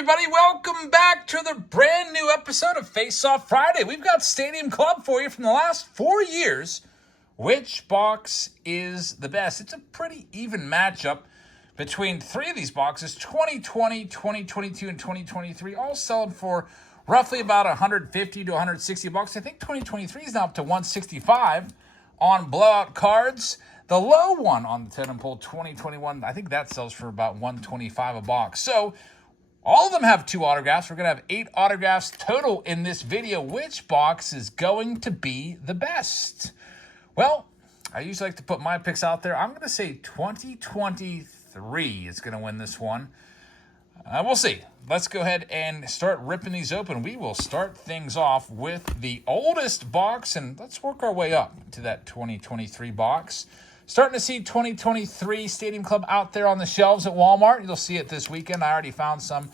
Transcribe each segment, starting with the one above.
everybody? Welcome back to the brand new episode of Face Off Friday. We've got Stadium Club for you from the last 4 years. Which box is the best? It's a pretty even matchup between three of these boxes, 2020, 2022, and 2023, all selling for roughly about 150 to 160 bucks. I think 2023 is now up to 165 on blowout cards. The low one on the totem pole, 2021, I think that sells for about 125 a box. So all of them have 2 autographs. We're going to have 8 autographs total in this video. Which box is going to be the best? Well, I usually like to put my picks out there. I'm going to say 2023 is going to win this one. We'll see. Let's go ahead and start ripping these open. We will start things off with the oldest box, and let's work our way up to that 2023 box. Starting to see 2023 Stadium Club out there on the shelves at Walmart. You'll see it this weekend. I already found some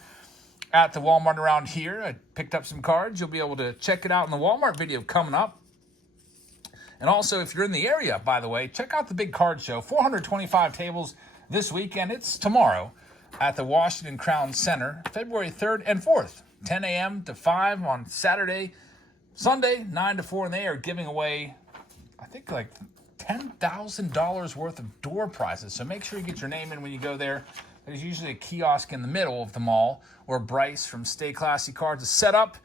at the Walmart around here. I picked up some cards. You'll be able to check it out in the Walmart video coming up. And also, if you're in the area, by the way, check out the big card show. 425 tables this weekend. It's tomorrow at the Washington Crown Center, February 3rd and 4th, 10 a.m. to 5 on Saturday, Sunday, 9 to 4. And they are giving away, I think, like $10,000 worth of door prizes. So make sure you get your name in when you go there. There's usually a kiosk in the middle of the mall where Bryce from Stay Classy Cards is set up.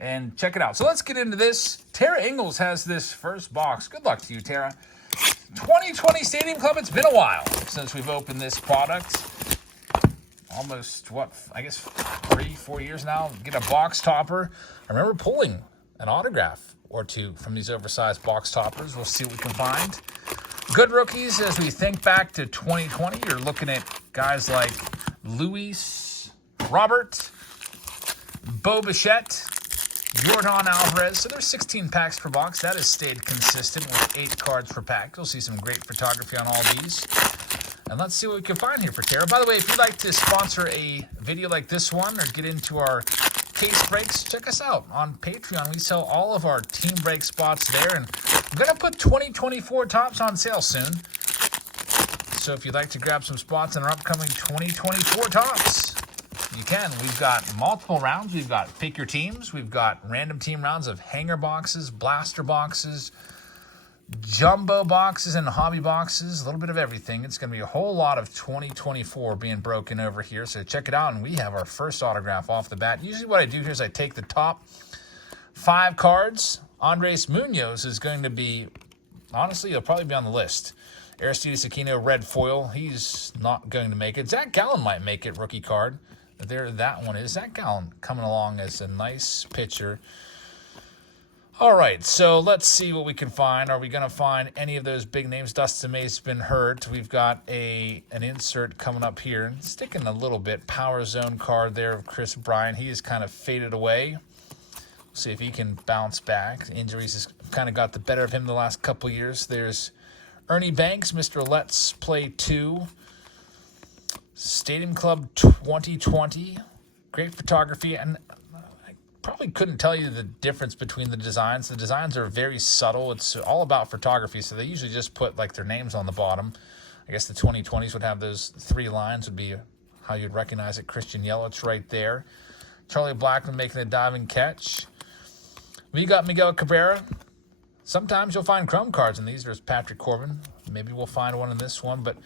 And check it out. So let's get into this. Tara Ingalls has this first box. Good luck to you, Tara. 2020 Stadium Club. It's been a while since we've opened this product. Almost, I guess 3-4 years now. Get a box topper. I remember pulling an autograph or two from these oversized box toppers. We'll see what we can find. Good rookies as we think back to 2020. You're looking at guys like Luis Robert, Bo Bichette, Jordan Alvarez. So there's 16 packs per box. That has stayed consistent with 8 cards per pack. You'll see some great photography on all these. And let's see what we can find here for Tara. By the way, if you'd like to sponsor a video like this one or get into our case breaks, check us out on Patreon. We sell all of our team break spots there. And I'm going to put 2024 tops on sale soon. So if you'd like to grab some spots in our upcoming 2024 tops, you can. We've got multiple rounds. We've got pick your teams. We've got random team rounds of hanger boxes, blaster boxes, jumbo boxes, and hobby boxes. A little bit of everything. It's going to be a whole lot of 2024 being broken over here. So check it out. And we have our first autograph off the bat. Usually what I do here is I take the top 5 cards. Andres Munoz is going to be, honestly, he'll probably be on the list. Aristides Aquino, red foil. He's not going to make it. Zach Gallen might make it, rookie card. There, that one is. Zach Gallen coming along as a nice pitcher. All right, so let's see what we can find. Are we going to find any of those big names? Dustin May's been hurt. We've got an insert coming up here. Sticking a little bit. Power Zone card there of Chris Bryant. He has kind of faded away. We'll see if he can bounce back. Injuries has kind of got the better of him the last couple years. There's Ernie Banks, Mr. Let's Play 2. Stadium Club 2020. Great photography. And I probably couldn't tell you the difference between the designs. The designs are very subtle. It's all about photography. So they usually just put like their names on the bottom. I guess the 2020s would have those 3 lines would be how you'd recognize it. Christian Yelich right there. Charlie Blackmon making a diving catch. We got Miguel Cabrera. Sometimes you'll find chrome cards in these. There's Patrick Corbin. Maybe we'll find one in this one. But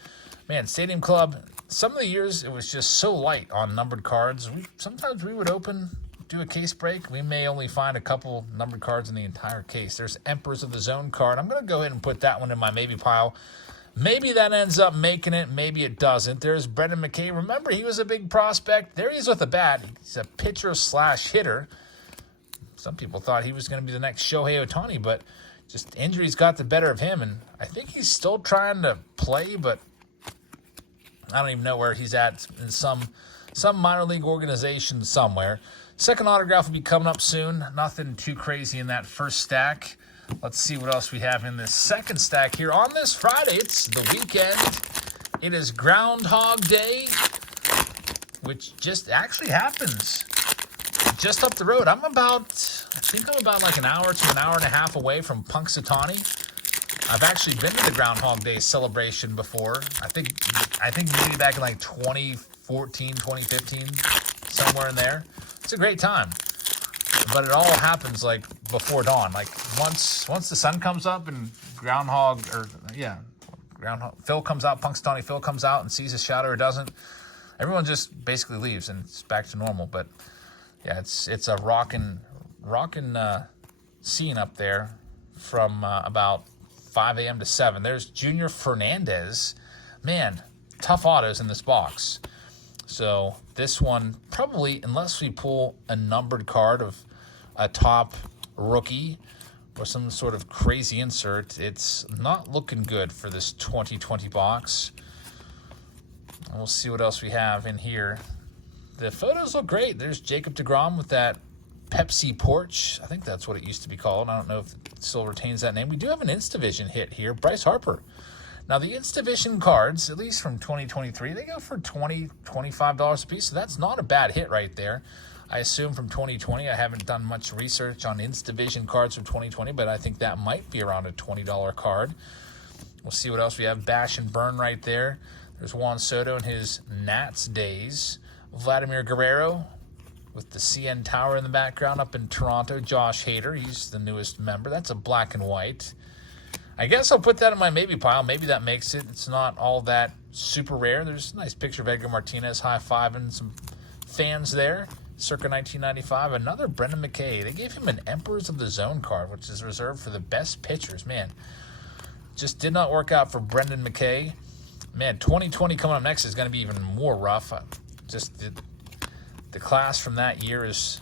man, Stadium Club, some of the years it was just so light on numbered cards. Sometimes we would do a case break. We may only find a couple numbered cards in the entire case. There's Emperors of the Zone card. I'm going to go ahead and put that one in my maybe pile. Maybe that ends up making it. Maybe it doesn't. There's Brendan McKay. Remember, he was a big prospect. There he is with a bat. He's a pitcher/hitter. Some people thought he was going to be the next Shohei Ohtani, but just injuries got the better of him. And I think he's still trying to play, but I don't even know where he's at, in some minor league organization somewhere. Second autograph will be coming up soon. Nothing too crazy in that first stack. Let's see what else we have in this second stack here. On this Friday, it's the weekend. It is Groundhog Day, which just actually happens just up the road. I think I'm about like an hour to an hour and a half away from Punxsutawney. I've actually been to the Groundhog Day celebration before. I think maybe back in like 2014, 2015. somewhere in there. It's a great time. But it all happens like before dawn. Like once the sun comes up and Groundhog Phil comes out, Punxsutawney Phil comes out and sees his shadow or doesn't, everyone just basically leaves and it's back to normal. But yeah, it's a rockin' scene up there from about 5 a.m. to 7. There's Junior Fernandez. Man, tough autos in this box. So this one, probably, unless we pull a numbered card of a top rookie or some sort of crazy insert, it's not looking good for this 2020 box. And we'll see what else we have in here. The photos look great. There's Jacob deGrom with that Pepsi Porch. I think that's what it used to be called. I don't know if it still retains that name. We do have an Instavision hit here, Bryce Harper. Now, the Instavision cards, at least from 2023, they go for $20, $25 a piece, so that's not a bad hit right there. I assume from 2020, I haven't done much research on Instavision cards from 2020, but I think that might be around a $20 card. We'll see what else we have. Bash and Burn right there. There's Juan Soto in his Nats days. Vladimir Guerrero with the CN Tower in the background up in Toronto. Josh Hader, he's the newest member. That's a black and white. I guess I'll put that in my maybe pile. Maybe that makes it. It's not all that super rare. There's a nice picture of Edgar Martinez high-fiving some fans there. Circa 1995. Another Brendan McKay. They gave him an Emperors of the Zone card, which is reserved for the best pitchers. Man, just did not work out for Brendan McKay. Man, 2020 coming up next is going to be even more rough. Just the class from that year is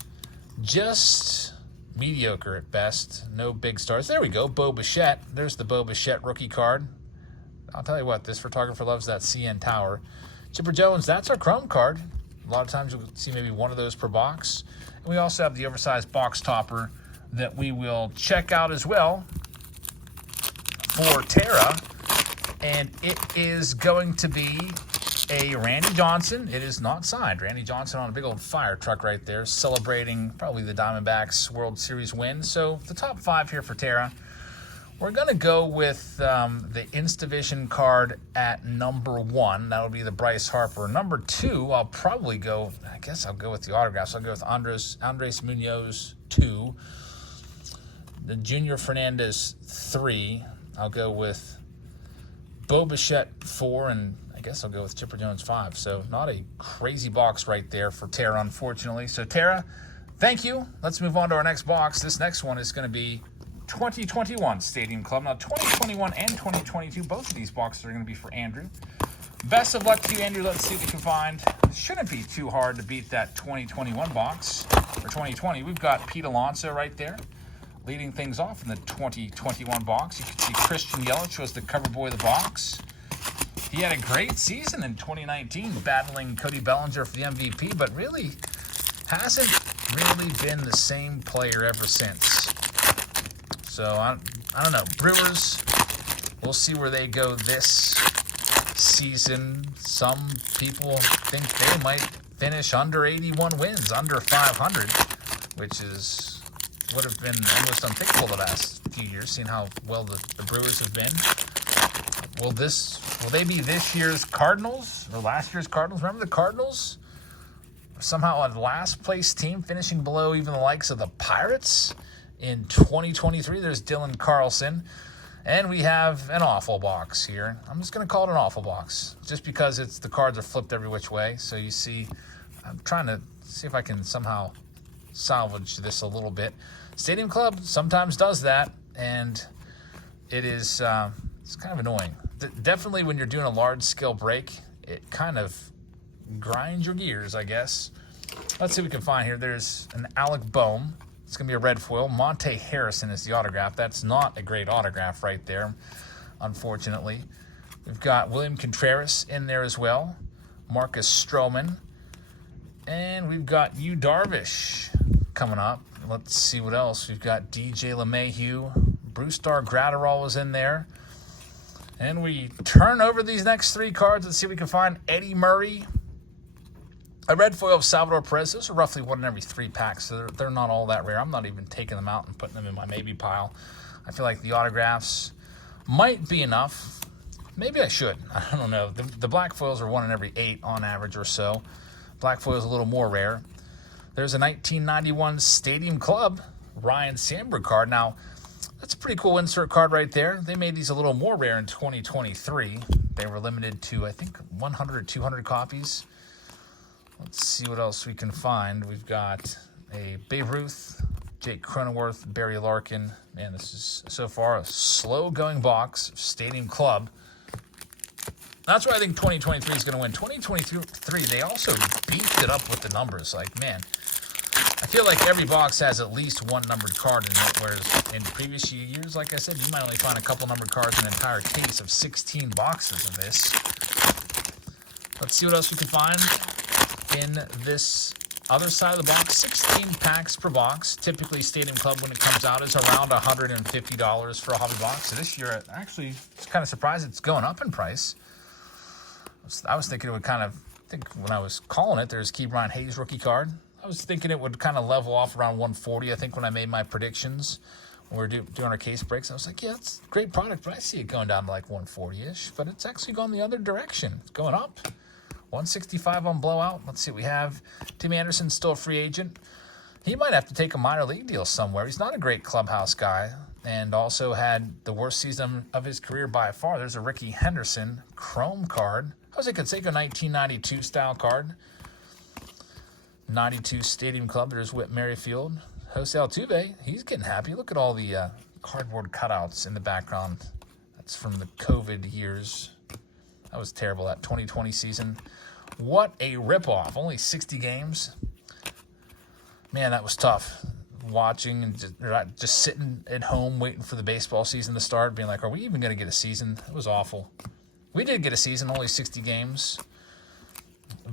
just mediocre at best. No big stars. There we go. Bo Bichette. There's the Bo Bichette rookie card. I'll tell you what, this photographer loves that CN Tower. Chipper Jones, that's our Chrome card. A lot of times you'll see maybe one of those per box. And we also have the oversized box topper that we will check out as well for Tara. And it is going to be a Randy Johnson. It is not signed. Randy Johnson on a big old fire truck right there, celebrating probably the Diamondbacks World Series win. So the top 5 here for Tara. We're going to go with the Instavision card at number 1. That'll be the Bryce Harper. Number 2, I'll probably go, I guess I'll go with the autographs. I'll go with Andres Munoz 2. The Junior Fernandez 3. I'll go with Bo Bichette 4, and I guess I'll go with Chipper Jones 5. So not a crazy box right there for Tara, unfortunately. So Tara, thank you. Let's move on to our next box. This next one is going to be 2021 Stadium Club. Now, 2021 and 2022, both of these boxes are going to be for Andrew. Best of luck to you, Andrew. Let's see what we can find. Shouldn't be too hard to beat that 2021 box. For 2020, we've got Pete Alonso right there, leading things off in the 2021 box. You can see Christian Yelich was the cover boy of the box. He had a great season in 2019, battling Cody Bellinger for the MVP, but really hasn't really been the same player ever since. So, I don't know. Brewers, we'll see where they go this season. Some people think they might finish under 81 wins, under 500, which would have been almost unthinkable the last few years, seeing how well the Brewers have been. Will they be this year's Cardinals or last year's Cardinals? Remember the Cardinals? Somehow a last place team finishing below even the likes of the Pirates in 2023. There's Dylan Carlson. And we have an awful box here. I'm just going to call it an awful box just because the cards are flipped every which way. So you see, I'm trying to see if I can somehow salvage this a little bit. Stadium Club sometimes does that, and it is it's kind of annoying. Definitely when you're doing a large-scale break, it kind of grinds your gears, I guess. Let's see what we can find here. There's an Alec Boehm. It's going to be a red foil. Monte Harrison is the autograph. That's not a great autograph right there, unfortunately. We've got William Contreras in there as well. Marcus Stroman. And we've got Yu Darvish coming up. Let's see what else. We've got DJ LeMahieu. Brusdar Graterol was in there. And we turn over these next 3 cards. Let's see if we can find Eddie Murray. A red foil of Salvador Perez. Those are roughly 1 in every 3 packs, so they're not all that rare. I'm not even taking them out and putting them in my maybe pile. I feel like the autographs might be enough. Maybe I should. I don't know. The black foils are 1 in every 8 on average or so. Black foil is a little more rare. There's a 1991 Stadium Club Ryan Sandberg card. Now, that's a pretty cool insert card right there. They made these a little more rare in 2023. They were limited to, I think, 100 or 200 copies. Let's see what else we can find. We've got a Babe Ruth, Jake Cronenworth, Barry Larkin. Man, this is so far a slow-going box. Stadium Club. That's why I think 2023 is going to win. 2023, they also beefed it up with the numbers. Like, man, I feel like every box has at least one numbered card in it, whereas in previous years, like I said, you might only find a couple numbered cards in an entire case of 16 boxes of this. Let's see what else we can find in this other side of the box. 16 packs per box. Typically, Stadium Club, when it comes out, is around $150 for a hobby box. So this year, actually, it's kind of surprised it's going up in price. I was thinking it would kind of, I think when I was calling it, there's Key Brian Hayes rookie card. I was thinking it would kind of level off around 140, I think, when I made my predictions. When we were doing our case breaks, I was like, yeah, it's a great product, but I see it going down to like 140-ish. But it's actually going the other direction. It's going up. 165 on blowout. Let's see what we have. Tim Anderson's still a free agent. He might have to take a minor league deal somewhere. He's not a great clubhouse guy, and also had the worst season of his career by far. There's a Ricky Henderson Chrome card. Jose Canseco 1992 style card. 92 Stadium Club. There's Whit Merrifield. Jose Altuve, he's getting happy. Look at all the cardboard cutouts in the background. That's from the COVID years. That was terrible, that 2020 season. What a ripoff. Only 60 games. Man, that was tough. Watching and just sitting at home waiting for the baseball season to start, being like, are we even going to get a season? It was awful. We did get a season, only 60 games.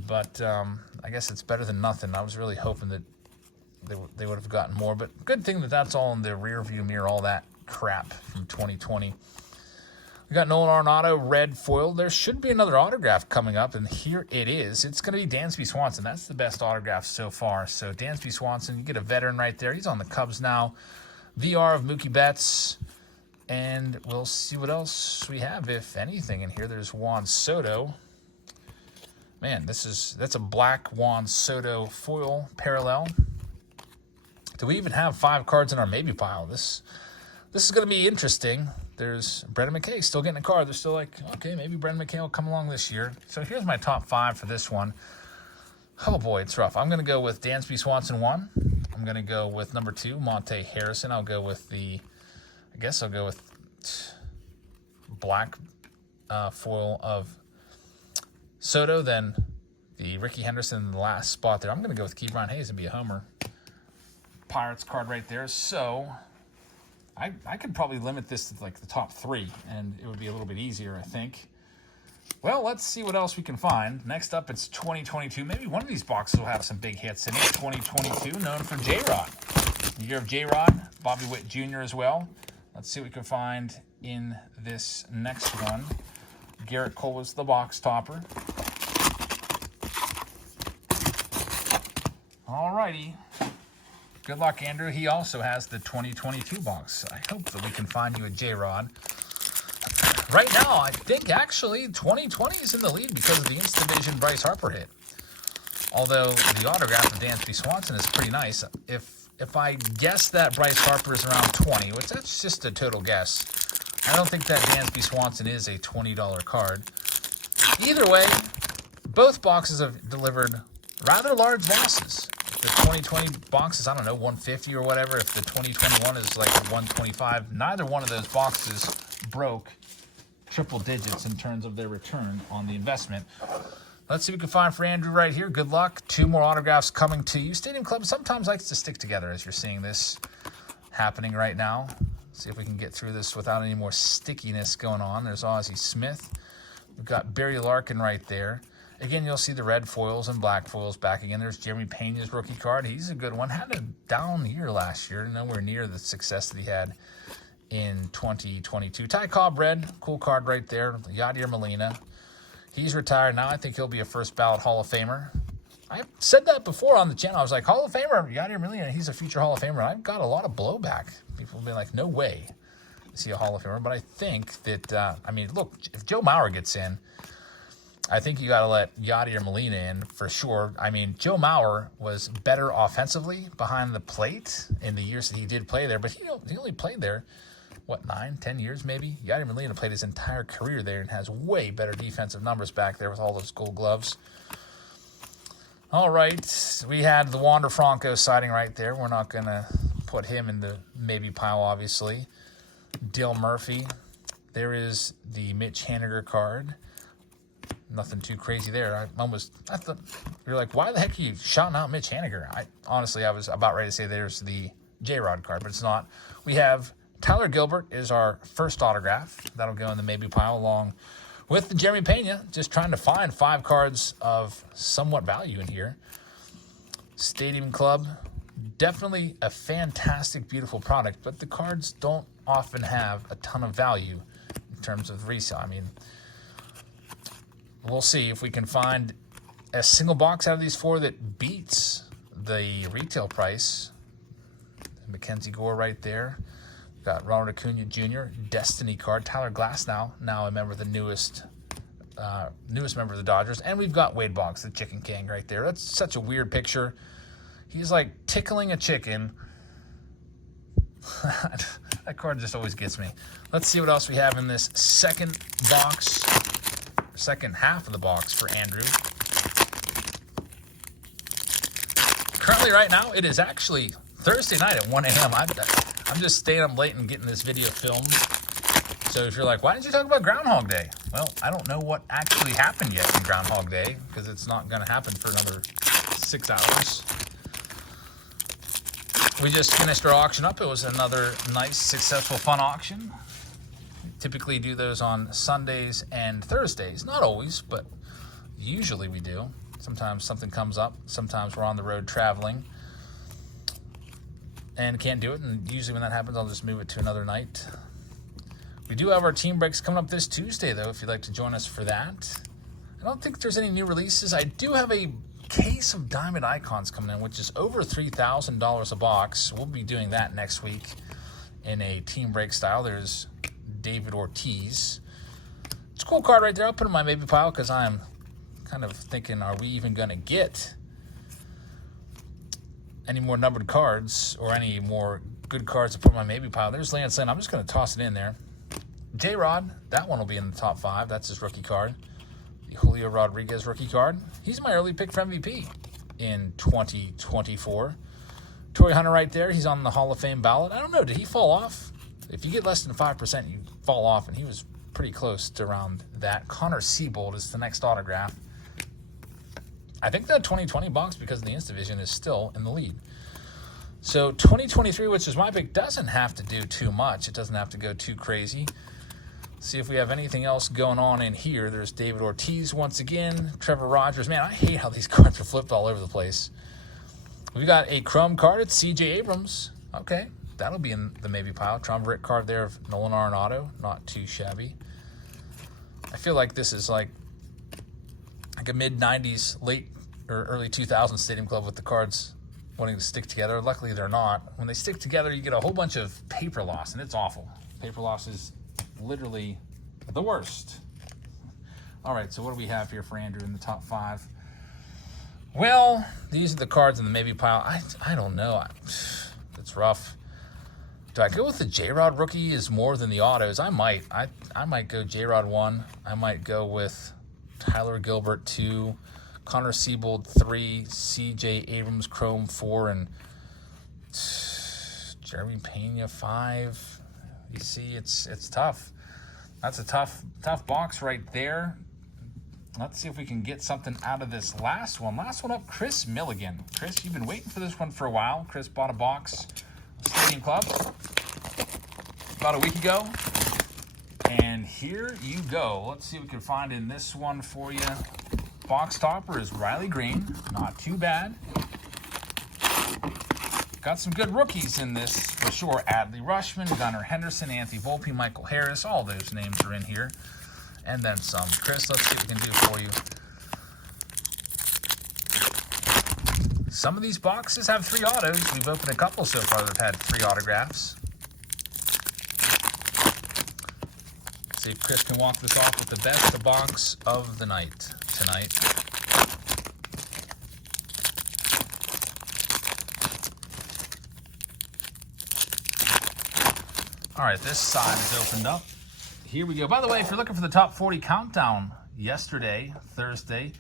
But I guess it's better than nothing. I was really hoping that they would have gotten more. But good thing that that's all in the rear view mirror, all that crap from 2020. We got Nolan Arenado, red foil. There should be another autograph coming up, and here it is. It's going to be Dansby Swanson. That's the best autograph so far. So Dansby Swanson, you get a veteran right there. He's on the Cubs now. VR of Mookie Betts. And we'll see what else we have, if anything, in here. There's Juan Soto. Man, that's a black Juan Soto foil parallel. Do we even have 5 cards in our maybe pile? This is going to be interesting. There's Brendan McKay still getting a card. They're still like, okay, maybe Brendan McKay will come along this year. So here's my top 5 for this one. Oh, boy, it's rough. I'm going to go with Dansby Swanson 1. I'm going to go with number 2, Monte Harrison. I'll go with black foil of Soto, then the Ricky Henderson in the last spot there. I'm going to go with Key Brian Hayes and be a homer. Pirates card right there. So I could probably limit this to like the top 3, and it would be a little bit easier, I think. Well, let's see what else we can find. Next up, it's 2022. Maybe one of these boxes will have some big hits in it. 2022, known for J-Rod. The year of J-Rod, Bobby Witt Jr. as well. Let's see what we can find in this next one. Garrett Cole was the box topper. All righty. Good luck, Andrew. He also has the 2022 box. I hope that we can find you a J-Rod. Right now, I think actually 2020 is in the lead because of the Instavision Bryce Harper hit. Although the autograph of Dansby Swanson is pretty nice. If I guess that Bryce Harper is around 20, which that's just a total guess, I don't think that Dansby Swanson is a $20 card. Either way, both boxes have delivered rather large losses. If the 2020 box is, I don't know, 150 or whatever. If the 2021 is like 125, neither one of those boxes broke triple digits in terms of their return on the investment. Let's see what we can find for Andrew right here. Good luck. 2 more autographs coming to you. Stadium Club sometimes likes to stick together, as you're seeing this happening right now. See if we can get through this without any more stickiness going on. There's Ozzie Smith. We've got Barry Larkin right there. Again, you'll see the red foils and black foils back again. There's Jeremy Pena's rookie card. He's a good one. Had a down year last year. Nowhere near the success that he had in 2022. Ty Cobb red. Cool card right there. Yadier Molina. He's retired now. I think he'll be a first ballot Hall of Famer. I said that before on the channel. I was like, Hall of Famer, Yadier Molina, he's a future Hall of Famer. I've got a lot of blowback. People will be like, no way is he a Hall of Famer. But I think that, look, if Joe Mauer gets in, I think you got to let Yachty or Molina in for sure. I mean, Joe Mauer was better offensively behind the plate in the years that he did play there, but he only played there, what, 9, 10 years maybe? Yachty Molina played his entire career there and has way better defensive numbers back there with all those gold gloves. All right, we had the Wander Franco sighting right there. We're not going to put him in the maybe pile, obviously. Dale Murphy. There is the Mitch Haniger card. Nothing too crazy there. I thought, you're like, why the heck are you shouting out Mitch Haniger? Honestly, I was about ready to say there's the J-Rod card, but it's not. We have Tyler Gilbert is our first autograph. That'll go in the maybe pile along with the Jeremy Pena. Just trying to find 5 cards of somewhat value in here. Stadium Club, definitely a fantastic, beautiful product, but the cards don't often have a ton of value in terms of resale. I mean, we'll see if we can find a single box out of these 4 that beats the retail price. Mackenzie Gore right there. Got Ronald Acuna Jr., Destiny card. Tyler Glasnow, now a member of the newest member of the Dodgers. And we've got Wade Boggs, the Chicken King right there. That's such a weird picture. He's like tickling a chicken. That card just always gets me. Let's see what else we have in this second box. Second half of the box for Andrew. Currently, right now, it is actually Thursday night at 1 a.m. I'm just staying up late and getting this video filmed. So if you're like, why didn't you talk about Groundhog Day? Well, I don't know what actually happened yet in Groundhog Day because it's not going to happen for another 6 hours. We just finished our auction up. It was another nice, successful, fun auction. Typically do those on Sundays and Thursdays. Not always, but usually we do. Sometimes something comes up. Sometimes we're on the road traveling and can't do it. And usually when that happens, I'll just move it to another night. We do have our team breaks coming up this Tuesday, though, if you'd like to join us for that. I don't think there's any new releases. I do have a case of Diamond Icons coming in, which is over $3,000 a box. We'll be doing that next week in a team break style. There's David Ortiz. It's a cool card right there. I'll put it in my maybe pile because I'm kind of thinking, are we even going to get any more numbered cards or any more good cards to put in my maybe pile? There's Lance Lynn. I'm just going to toss it in there. J-Rod, that one will be in the top 5. That's his rookie card. The Julio Rodriguez rookie card. He's my early pick for MVP in 2024. Torrey Hunter right there. He's on the Hall of Fame ballot. I don't know. Did he fall off? If you get less than 5%, you fall off, and he was pretty close to around that. Connor Siebold is the next autograph. I think that 2020 box, because of the Insta Vision, is still in the lead. So 2023, which is my pick, doesn't have to do too much. It doesn't have to go too crazy. See if we have anything else going on in here. There's David Ortiz once again. Trevor Rogers. Man, I hate how these cards are flipped all over the place. We've got a Chrome card. It's C.J. Abrams. Okay, that'll be in the maybe pile. Triumvirate card there of Nolan Arenado. Not too shabby. I feel like this is like a mid-90s, late or early 2000s Stadium Club with the cards wanting to stick together. Luckily, they're not. When they stick together, you get a whole bunch of paper loss, and it's awful. Paper loss is literally the worst. All right, so what do we have here for Andrew in the top 5? Well, these are the cards in the maybe pile. I don't know. It's rough. Do I go with the J-Rod rookie is more than the autos? I might. I might go J-Rod 1. I might go with Tyler Gilbert 2, Connor Siebold 3, C.J. Abrams Chrome 4, and Jeremy Pena 5. You see, it's tough. That's a tough box right there. Let's see if we can get something out of this last one. Last one up, Chris Milligan. Chris, you've been waiting for this one for a while. Chris bought a box, Stadium Club, about a week ago. And here you go. Let's see what we can find in this one for you. Box topper is Riley Green. Not too bad. Got some good rookies in this for sure. Adley Rutschman, Gunnar Henderson, Anthony Volpe, Michael Harris. All those names are in here. And then some. Chris, let's see what we can do for you. Some of these boxes have 3 autos. We've opened a couple so far that have had 3 autographs. See if Chris can walk this off with the best box of the night tonight. All right, this side is opened up. Here we go. By the way, if you're looking for the top 40 countdown yesterday, Thursday,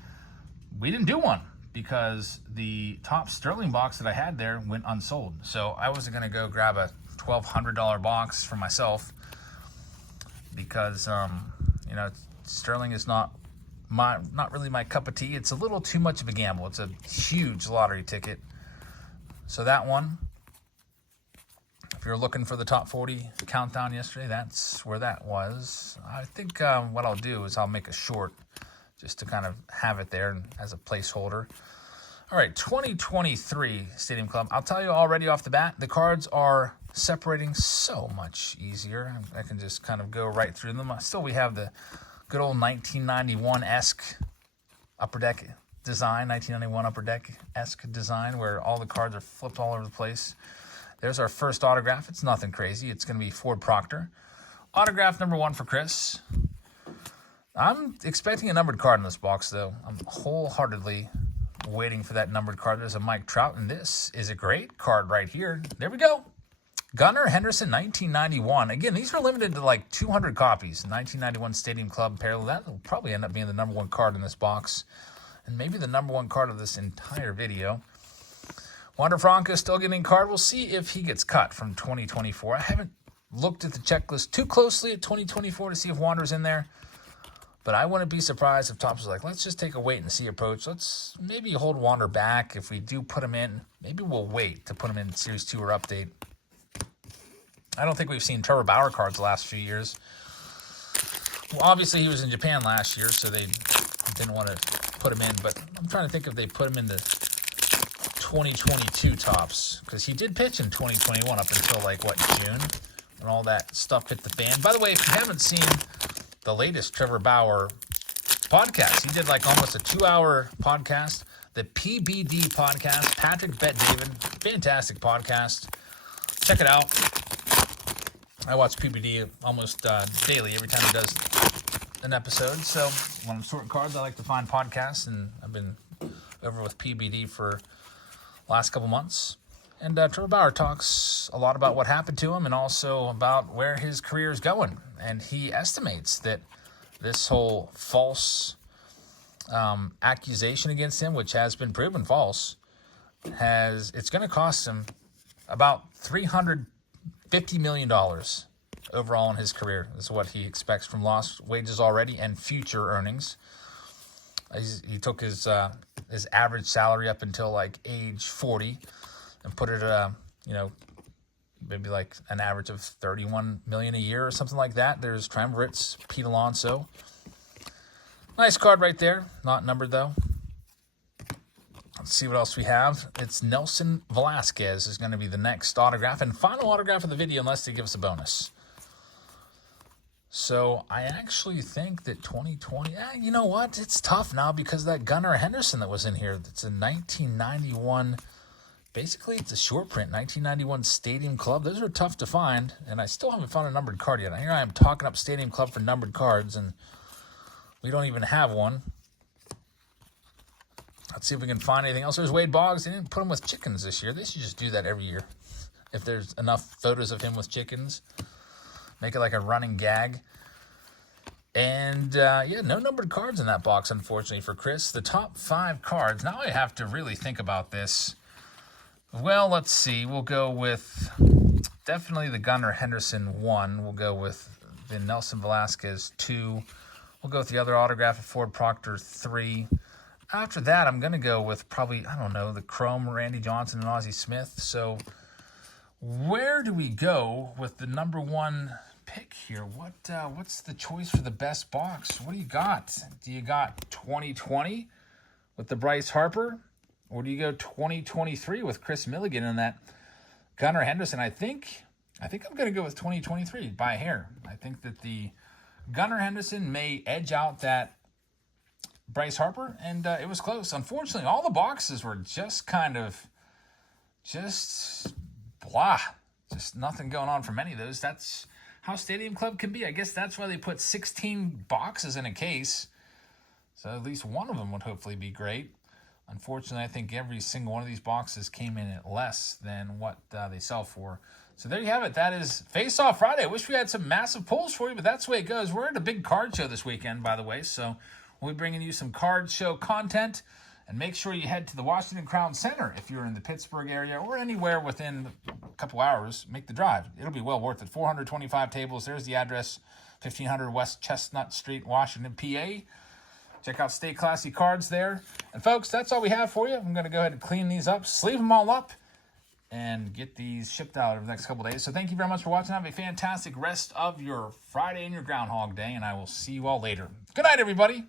we didn't do one because the top Sterling box that I had there went unsold. So I wasn't going to go grab a $1,200 box for myself because, you know, Sterling is not really my cup of tea. It's a little too much of a gamble. It's a huge lottery ticket. So that one, if you're looking for the top 40 countdown yesterday, that's where that was. I think what I'll do is I'll make a short just to kind of have it there as a placeholder. All right, 2023 Stadium Club. I'll tell you already off the bat, the cards are separating so much easier. I can just kind of go right through them. Still, we have the good old 1991-esque Upper Deck design, 1991 Upper Deck-esque design where all the cards are flipped all over the place. There's our first autograph. It's nothing crazy. It's going to be Ford Proctor. Autograph number 1 for Chris. I'm expecting a numbered card in this box, though. I'm wholeheartedly waiting for that numbered card. There's a Mike Trout, and this is a great card right here. There we go. Gunnar Henderson, 1991. Again, these are limited to like 200 copies. 1991 Stadium Club parallel. That will probably end up being the number 1 card in this box, and maybe the number 1 card of this entire video. Wander Franco still getting card. We'll see if he gets cut from 2024. I haven't looked at the checklist too closely at 2024 to see if Wander's in there. But I wouldn't be surprised if Topps was like, let's just take a wait and see approach. Let's maybe hold Wander back. If we do put him in, maybe we'll wait to put him in Series 2 or Update. I don't think we've seen Trevor Bauer cards the last few years. Well, obviously he was in Japan last year, so they didn't want to put him in. But I'm trying to think if they put him in the 2022 Topps, because he did pitch in 2021 up until like what, June, when all that stuff hit the fan. By the way, if you haven't seen the latest Trevor Bauer podcast, he did like almost a 2-hour podcast, the PBD podcast, Patrick Bet David, fantastic podcast. Check it out. I watch PBD almost daily every time he does an episode. So when I'm sorting cards, I like to find podcasts, and I've been over with PBD for last couple months. And Trevor Bauer talks a lot about what happened to him and also about where his career is going. And he estimates that this whole false accusation against him, which has been proven false, it's going to cost him about $350 million overall in his career. This is what he expects from lost wages already and future earnings. He took his average salary up until like age 40 and put it at maybe like an average of $31 million a year or something like that. There's Triumvirates, Pete Alonso. Nice card right there. Not numbered though. Let's see what else we have. It's Nelson Velasquez is going to be the next autograph and final autograph of the video unless they give us a bonus. So I actually think that 2020, you know what? It's tough now because that Gunnar Henderson that was in here, it's a 1991, basically it's a short print, 1991 Stadium Club. Those are tough to find, and I still haven't found a numbered card yet. Here I am talking up Stadium Club for numbered cards, and we don't even have one. Let's see if we can find anything else. There's Wade Boggs. They didn't put him with chickens this year. They should just do that every year. If there's enough photos of him with chickens, make it like a running gag. And, no numbered cards in that box, unfortunately, for Chris. The top 5 cards. Now I have to really think about this. Well, let's see. We'll go with definitely the Gunnar Henderson 1. We'll go with the Nelson Velasquez 2. We'll go with the other autograph of Ford Proctor 3. After that, I'm going to go with probably, the Chrome, Randy Johnson, and Ozzie Smith. So where do we go with the number 1 pick here? What's the choice for the best box? What do you got? Do you got 2020 with the Bryce Harper? Or do you go 2023 with Chris Milligan and that Gunnar Henderson? I think I'm going to go with 2023 by a hair. I think that the Gunnar Henderson may edge out that Bryce Harper, and it was close. Unfortunately, all the boxes were just blah. Just nothing going on for many of those. That's how Stadium Club can be. I guess that's why they put 16 boxes in a case. So at least one of them would hopefully be great. Unfortunately, I think every single one of these boxes came in at less than what they sell for. So there you have it. That is Face Off Friday. I wish we had some massive pulls for you, but that's the way it goes. We're at a big card show this weekend, by the way, so we'll be bringing you some card show content. And make sure you head to the Washington Crown Center if you're in the Pittsburgh area or anywhere within a couple hours. Make the drive. It'll be well worth it. 425 tables. There's the address, 1500 West Chestnut Street, Washington, PA. Check out Stay Classy Cards there. And, folks, that's all we have for you. I'm going to go ahead and clean these up, sleeve them all up, and get these shipped out over the next couple days. So thank you very much for watching. Have a fantastic rest of your Friday and your Groundhog Day, and I will see you all later. Good night, everybody.